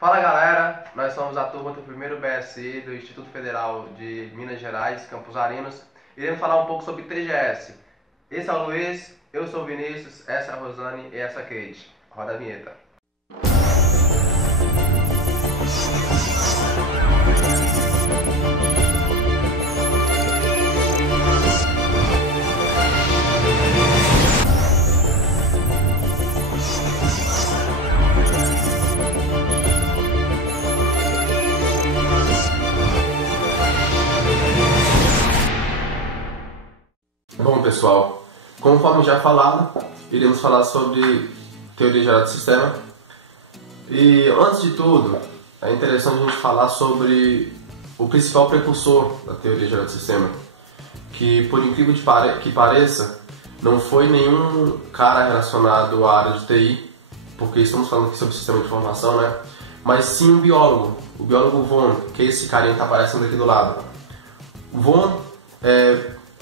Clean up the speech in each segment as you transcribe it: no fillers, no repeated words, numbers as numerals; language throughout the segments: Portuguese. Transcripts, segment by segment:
Fala galera, nós somos a turma do primeiro BSI do Instituto Federal de Minas Gerais, Campos Arinos. Iremos falar um pouco sobre TGS. Esse é o Luiz, eu sou o Vinícius, essa é a Rosane e essa é a Kate. Roda a vinheta. Bom pessoal, conforme já falado, iremos falar sobre teoria geral de sistema. E antes de tudo, é interessante a gente falar sobre o principal precursor da teoria geral de sistema, que por incrível que pareça, não foi nenhum cara relacionado à área de TI, porque estamos falando aqui sobre sistema de informação, né? Mas sim um biólogo, o biólogo Von, que é esse carinha que está aparecendo aqui do lado. Von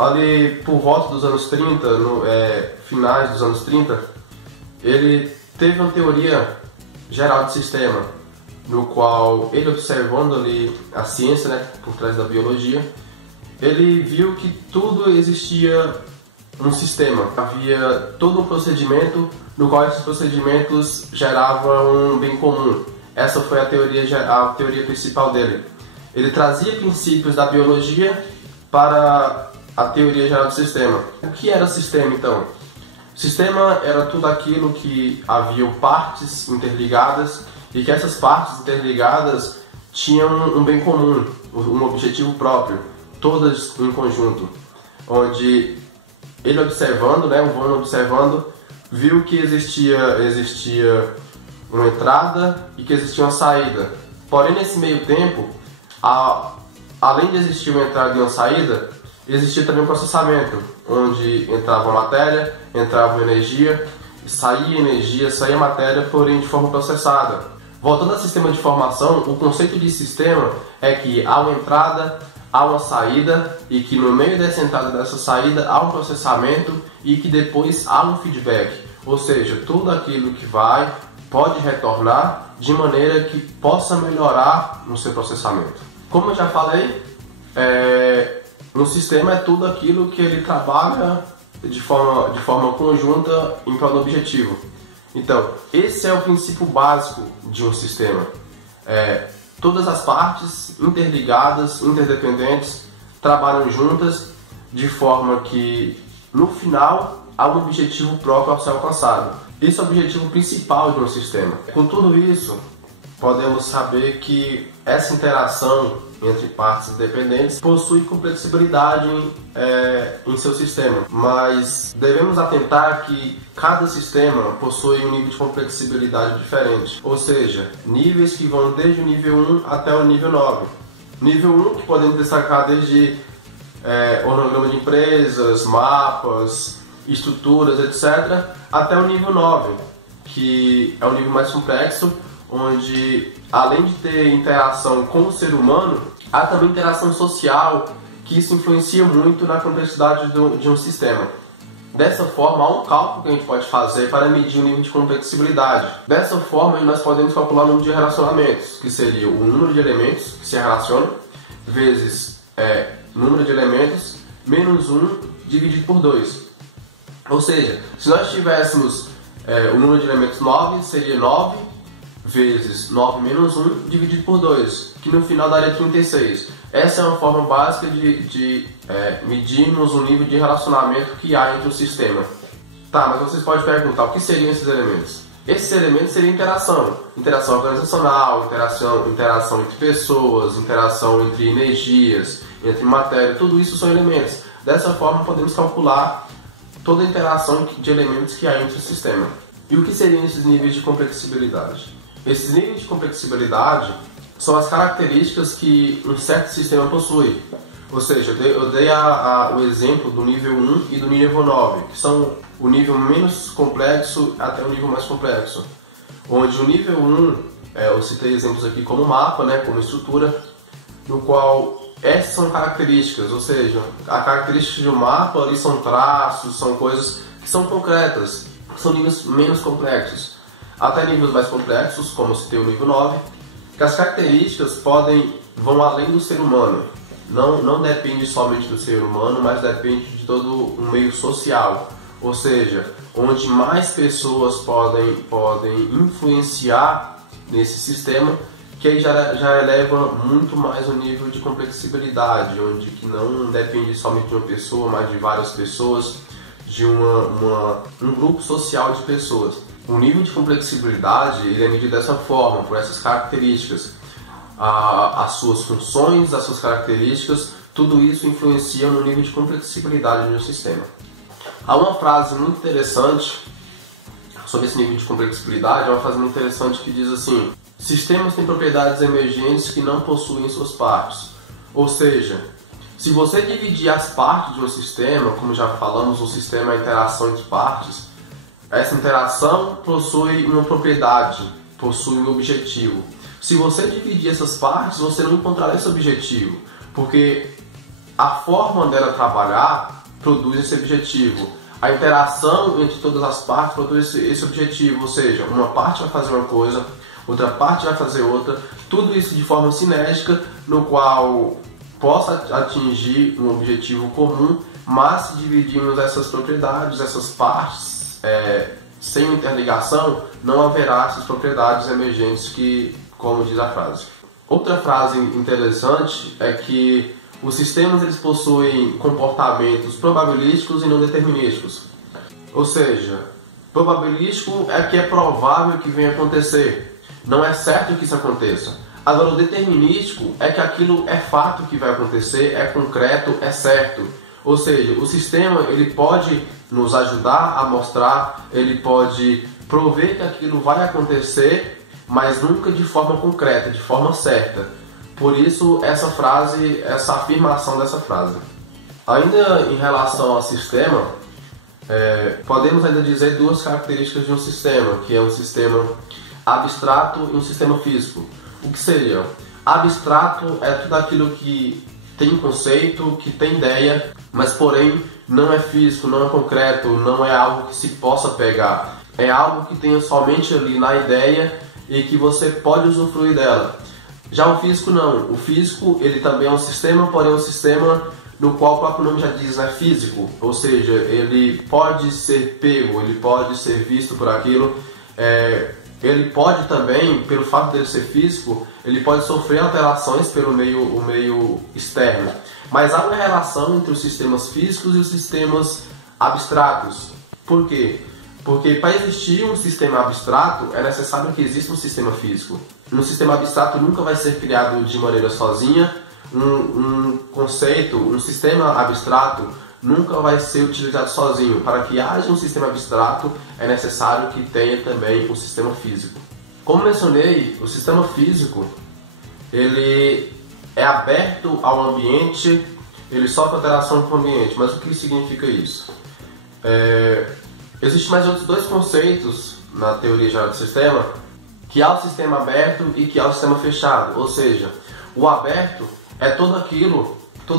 ali por volta dos anos 30, finais dos anos 30, ele teve uma teoria geral de sistema, no qual ele, observando ali a ciência, né, por trás da biologia, ele viu que tudo existia um sistema. Havia todo um procedimento no qual esses procedimentos geravam um bem comum. Essa foi a teoria principal dele. Ele trazia princípios da biologia para a teoria geral do sistema. O que era o sistema então? O sistema era tudo aquilo que haviam partes interligadas e que essas partes interligadas tinham um bem comum, um objetivo próprio, todas em conjunto. Onde ele observando, o Von observando, viu que existia uma entrada e que existia uma saída. Porém, nesse meio tempo, além de existir uma entrada e uma saída, existia também um processamento, onde entrava matéria, entrava energia, saía matéria, porém de forma processada. Voltando ao sistema de informação, o conceito de sistema é que há uma entrada, há uma saída, e que no meio dessa entrada e dessa saída há um processamento e que depois há um feedback. Ou seja, tudo aquilo que pode retornar de maneira que possa melhorar no seu processamento. Como eu já falei, no sistema é tudo aquilo que ele trabalha de forma conjunta em prol do objetivo. Então, esse é o princípio básico de um sistema. Todas as partes interligadas, interdependentes, trabalham juntas de forma que, no final, há um objetivo próprio a ser alcançado. Esse é o objetivo principal de um sistema. Com tudo isso, podemos saber que essa interação entre partes independentes possui complexibilidade em seu sistema, mas devemos atentar que cada sistema possui um nível de complexibilidade diferente, ou seja, níveis que vão desde o nível 1 até o nível 9. Nível 1 que podemos destacar desde organograma de empresas, mapas, estruturas, etc., até o nível 9, que é o nível mais complexo, onde além de ter interação com o ser humano, há também interação social, que isso influencia muito na complexidade de um sistema. Dessa forma, há um cálculo que a gente pode fazer para medir o nível de complexibilidade. Dessa forma, nós podemos calcular o número de relacionamentos, que seria o número de elementos que se relacionam, vezes número de elementos, menos 1 dividido por 2. Ou seja, se nós tivéssemos o número de elementos 9, seria 9 vezes 9 menos 1 dividido por 2, que no final daria 36. Essa é uma forma básica de medirmos o nível de relacionamento que há entre o sistema. Tá, mas vocês podem perguntar, o que seriam esses elementos? Esses elementos seriam interação organizacional, interação entre pessoas, interação entre energias, entre matéria, tudo isso são elementos. Dessa forma podemos calcular toda a interação de elementos que há entre o sistema. E o que seriam esses níveis de complexibilidade? Esses níveis de complexibilidade são as características que um certo sistema possui. Ou seja, eu dei o exemplo do nível 1 e do nível 9, que são o nível menos complexo até o nível mais complexo. Onde o nível 1, eu citei exemplos aqui como mapa, como estrutura, no qual essas são características, ou seja, a característica de um mapa ali são traços, são coisas que são concretas, são níveis menos complexos. Até níveis mais complexos, como citei o nível 9, que as características vão além do ser humano. Não depende somente do ser humano, mas depende de todo um meio social. Ou seja, onde mais pessoas podem influenciar nesse sistema, que aí já eleva muito mais o nível de complexibilidade, onde que não depende somente de uma pessoa, mas de várias pessoas, de um grupo social de pessoas. O nível de complexibilidade ele é medido dessa forma, por essas características. As suas funções, as suas características, tudo isso influencia no nível de complexibilidade do sistema. Há uma frase muito interessante sobre esse nível de complexibilidade, é uma frase muito interessante que diz assim: sistemas têm propriedades emergentes que não possuem suas partes. Ou seja, se você dividir as partes de um sistema, como já falamos, um sistema é a interação entre partes, essa interação possui uma propriedade, possui um objetivo. Se você dividir essas partes, você não encontrará esse objetivo, porque a forma dela trabalhar produz esse objetivo. A interação entre todas as partes produz esse objetivo, ou seja, uma parte vai fazer uma coisa, outra parte vai fazer outra, tudo isso de forma cinética, no qual possa atingir um objetivo comum, mas se dividirmos essas propriedades, essas partes, sem interligação, não haverá essas propriedades emergentes que, como diz a frase. Outra frase interessante é que os sistemas eles possuem comportamentos probabilísticos e não determinísticos. Ou seja, probabilístico é que é provável que venha acontecer. Não é certo que isso aconteça. Agora, o determinístico é que aquilo é fato que vai acontecer, é concreto, é certo. Ou seja, o sistema ele pode nos ajudar a mostrar, ele pode prover que aquilo vai acontecer, mas nunca de forma concreta, de forma certa. Por isso, essa afirmação dessa frase. Ainda em relação ao sistema, podemos ainda dizer duas características de um sistema, que é um sistema abstrato e um sistema físico. O que seria? Abstrato é tudo aquilo que tem conceito, que tem ideia, mas porém não é físico, não é concreto, não é algo que se possa pegar. É algo que tenha somente ali na ideia e que você pode usufruir dela. Já o físico não. O físico ele também é um sistema, porém é um sistema no qual o próprio nome já diz, é físico. Ou seja, ele pode ser pego, ele pode ser visto por aquilo. Ele pode também, pelo fato dele ser físico, ele pode sofrer alterações pelo meio externo. Mas há uma relação entre os sistemas físicos e os sistemas abstratos. Por quê? Porque para existir um sistema abstrato é necessário que exista um sistema físico. Um sistema abstrato nunca vai ser criado de maneira sozinha. Um conceito, um sistema abstrato nunca vai ser utilizado sozinho. Para que haja um sistema abstrato é necessário que tenha também um sistema físico. Como mencionei, o sistema físico ele é aberto ao ambiente, ele sofre alteração com o ambiente. Mas o que significa isso? Existem mais outros dois conceitos na teoria geral do sistema, que há o sistema aberto e que há o sistema fechado. Ou seja, o aberto é todo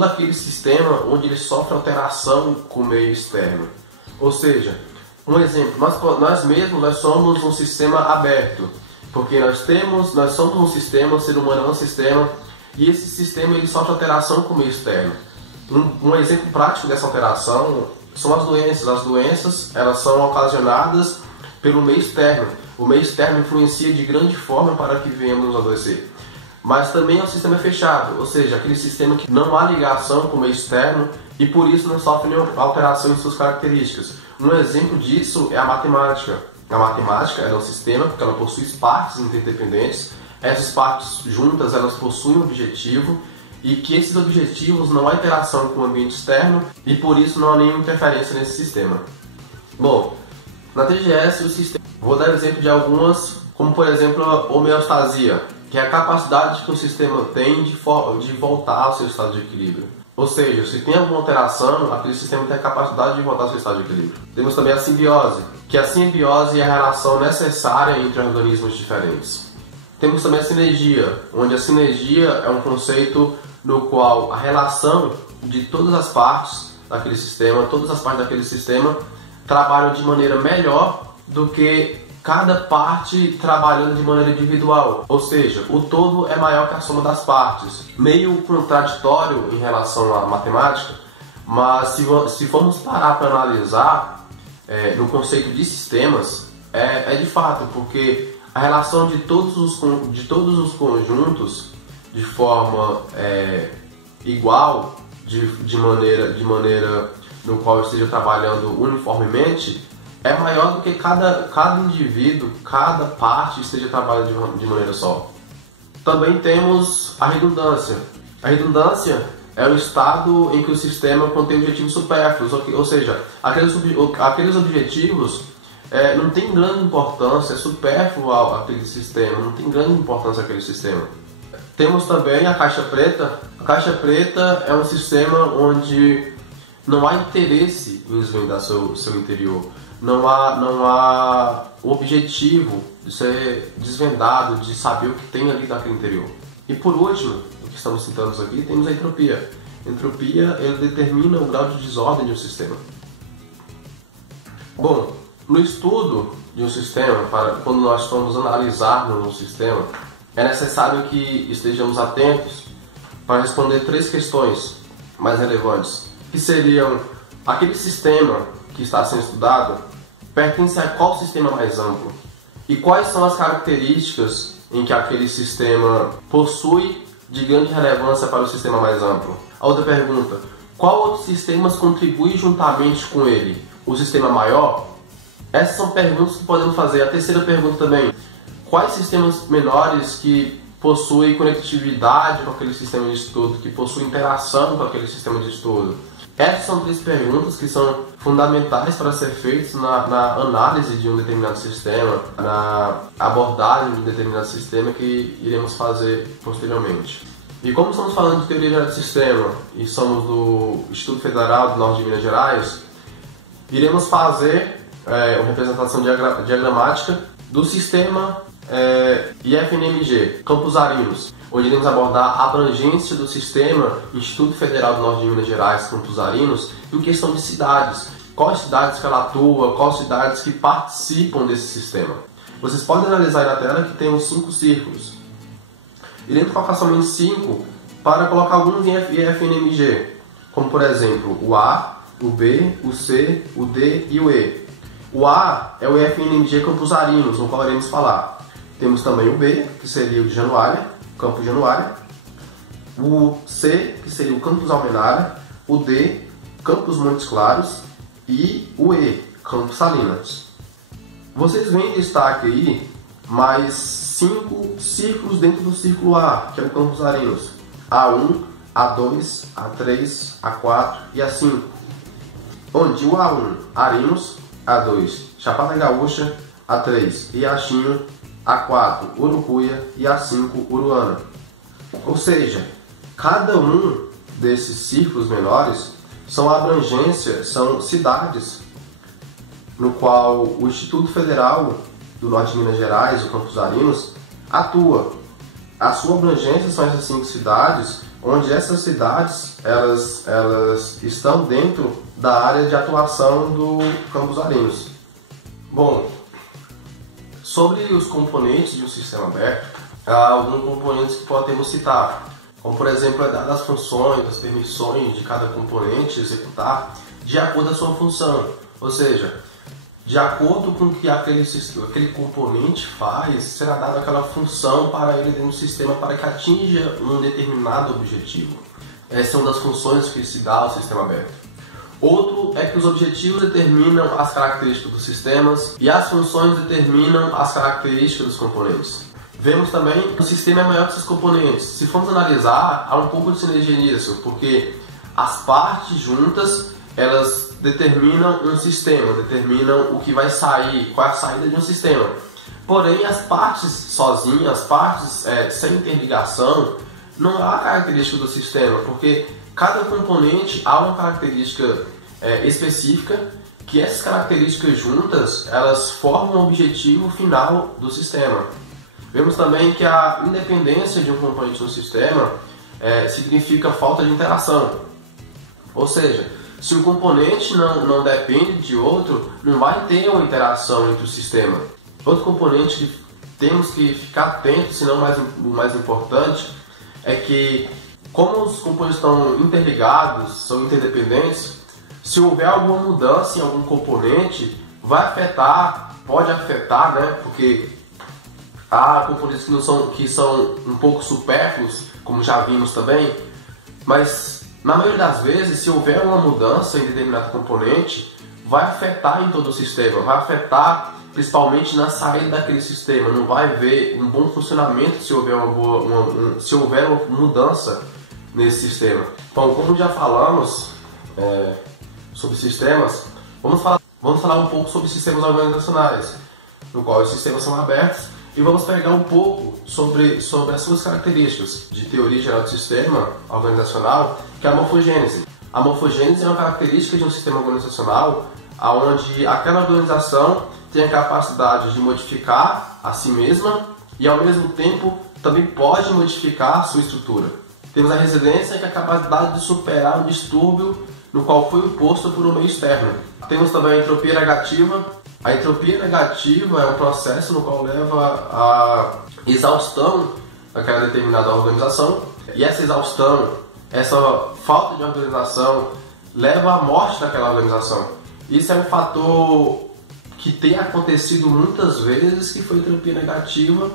aquele sistema onde ele sofre alteração com o meio externo. Ou seja, um exemplo, nós mesmos somos um sistema aberto, porque nós somos um sistema, o ser humano é um sistema, e esse sistema ele sofre alteração com o meio externo. Um exemplo prático dessa alteração são as doenças. As doenças elas são ocasionadas pelo meio externo. O meio externo influencia de grande forma para que venhamos nos adoecer. Mas também é um sistema fechado, ou seja, aquele sistema que não há ligação com o meio externo e por isso não sofre nenhuma alteração em suas características. Um exemplo disso é a matemática. A matemática é um sistema porque ela possui partes interdependentes. Essas partes juntas elas possuem um objetivo e que esses objetivos não há interação com o ambiente externo e por isso não há nenhuma interferência nesse sistema. Bom, na TGS o sistema, vou dar exemplo de algumas, como por exemplo a homeostasia, que é a capacidade que o sistema tem de voltar ao seu estado de equilíbrio. Ou seja, se tem alguma alteração, aquele sistema tem a capacidade de voltar ao seu estado de equilíbrio. Temos também a simbiose, que a simbiose é a relação necessária entre organismos diferentes. Temos também a sinergia, onde a sinergia é um conceito no qual a relação de todas as partes daquele sistema, trabalham de maneira melhor do que cada parte trabalhando de maneira individual, ou seja, o todo é maior que a soma das partes. Meio contraditório em relação à matemática, mas se formos parar para analisar no conceito de sistemas, é de fato, porque a relação de todos os conjuntos de forma igual, de maneira no qual esteja trabalhando uniformemente, é maior do que cada indivíduo, cada parte esteja trabalhando de maneira só. Também temos a redundância. A redundância é o estado em que o sistema contém objetivos supérfluos, ou seja, aqueles objetivos não têm grande importância, é supérfluo àquele sistema, não tem grande importância àquele sistema. Temos também a caixa preta. A caixa preta é um sistema onde não há interesse em desvendar seu interior. Não há o objetivo de ser desvendado, de saber o que tem ali naquele interior. E por último, o que estamos citando aqui, temos a entropia. A entropia, ele determina o grau de desordem de um sistema. Bom, no estudo de um sistema, quando nós formos analisar um sistema, é necessário que estejamos atentos para responder 3 questões mais relevantes, que seriam: aquele sistema que está sendo estudado pertence a qual sistema mais amplo? E quais são as características em que aquele sistema possui de grande relevância para o sistema mais amplo? A outra pergunta: qual outros sistemas contribui juntamente com ele? O sistema maior? Essas são perguntas que podemos fazer. A terceira pergunta também: quais sistemas menores que possuem conectividade com aquele sistema de estudo, que possuem interação com aquele sistema de estudo? Essas são 3 perguntas que são fundamentais para ser feitas na análise de um determinado sistema, na abordagem de um determinado sistema que iremos fazer posteriormente. E como estamos falando de teoria geral de sistema e somos do Instituto Federal do Norte de Minas Gerais, iremos fazer uma representação diagramática do sistema IFNMG, Campos Arinos, onde iremos abordar a abrangência do sistema Instituto Federal do Norte de Minas Gerais, Campos Arinos, em questão de cidades. Quais cidades que ela atua, quais cidades que participam desse sistema. Vocês podem analisar aí na tela que tem uns 5 círculos. Iremos colocar somente 5 para colocar alguns em IFNMG, como por exemplo o A, o B, o C, o D e o E. O A é o IFNMG Campos Arinos, no qual iremos falar. Temos também o B, que seria o de Januária, Campos Januária. O C, que seria o Campos Almenara. O D, Campos Montes Claros. E o E, Campos Salinas. Vocês veem em destaque aí mais 5 círculos dentro do círculo A, que é o Campos Arinos. A1, A2, A3, A4 e A5. Onde o A1, Arinos, A2, Chapada Gaúcha, A3 e Achinho, A4, Urucuia e A5, Uruana. Ou seja, cada um desses círculos menores são abrangências, são cidades no qual o Instituto Federal do Norte de Minas Gerais, o Campos Arinos, atua. A sua abrangência são essas 5 cidades, onde essas cidades elas estão dentro da área de atuação do Campos Arinos. Bom, sobre os componentes de um sistema aberto, há alguns componentes que podemos citar, como por exemplo das funções, das permissões de cada componente executar de acordo com a sua função, ou seja, de acordo com o que aquele componente faz, será dada aquela função para ele dentro do sistema para que atinja um determinado objetivo. Essa é uma das funções que se dá ao sistema aberto. Outro é que os objetivos determinam as características dos sistemas e as funções determinam as características dos componentes. Vemos também que o sistema é maior que seus componentes. Se formos analisar, há um pouco de sinergia nisso, porque as partes juntas, elas determinam um sistema, determinam o que vai sair, qual é a saída de um sistema. Porém, as partes sozinhas, as partes sem interligação, não há característica do sistema, porque cada componente há uma característica específica, que essas características juntas, elas formam o objetivo final do sistema. Vemos também que a independência de um componente no sistema significa falta de interação. Ou seja, se um componente não depende de outro, não vai ter uma interação entre o sistema. Outro componente que temos que ficar atentos, se não o mais importante, é que como os componentes estão interligados, são interdependentes, se houver alguma mudança em algum componente, pode afetar, né? Porque há componentes que são um pouco supérfluos, como já vimos também, mas na maioria das vezes, se houver uma mudança em determinado componente, vai afetar em todo o sistema, vai afetar principalmente na saída daquele sistema, não vai haver um bom funcionamento se houver uma mudança nesse sistema. Bom, como já falamos sobre sistemas, vamos falar um pouco sobre sistemas organizacionais, no qual os sistemas são abertos, e vamos pegar um pouco sobre as suas características de teoria geral do sistema organizacional, que é a morfogênese. A morfogênese é uma característica de um sistema organizacional onde aquela organização tem a capacidade de modificar a si mesma e, ao mesmo tempo, também pode modificar a sua estrutura. Temos a resiliência, que é a capacidade de superar um distúrbio no qual foi imposto por um meio externo. Temos também a entropia negativa. A entropia negativa é um processo no qual leva à exaustão daquela determinada organização, e essa exaustão, essa falta de organização, leva à morte daquela organização. Isso é um fator que tem acontecido muitas vezes, que foi entropia negativa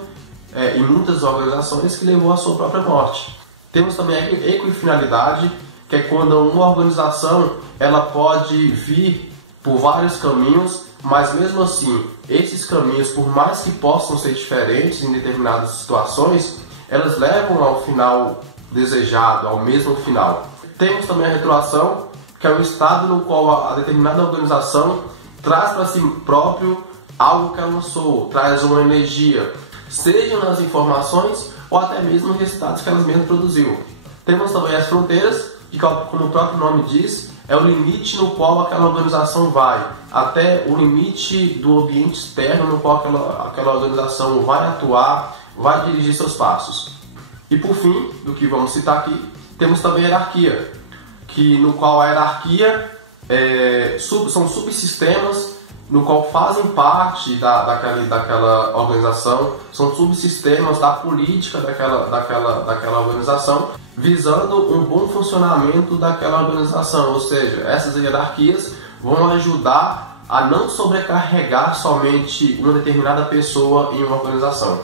em muitas organizações, que levou à sua própria morte. Temos também a equifinalidade, que é quando uma organização ela pode vir por vários caminhos, mas mesmo assim, esses caminhos, por mais que possam ser diferentes em determinadas situações, elas levam ao final desejado, ao mesmo final. Temos também a retroação, que é o estado no qual a determinada organização traz para si próprio algo que ela lançou, traz uma energia, seja nas informações ou até mesmo nos resultados que ela mesma produziu. Temos também as fronteiras, que, como o próprio nome diz, é o limite no qual aquela organização vai, até o limite do ambiente externo no qual aquela organização vai atuar, vai dirigir seus passos. E por fim, do que vamos citar aqui, temos também a hierarquia, no qual a hierarquia são subsistemas no qual fazem parte daquela organização, são subsistemas da política daquela organização, visando um bom funcionamento daquela organização, ou seja, essas hierarquias vão ajudar a não sobrecarregar somente uma determinada pessoa em uma organização.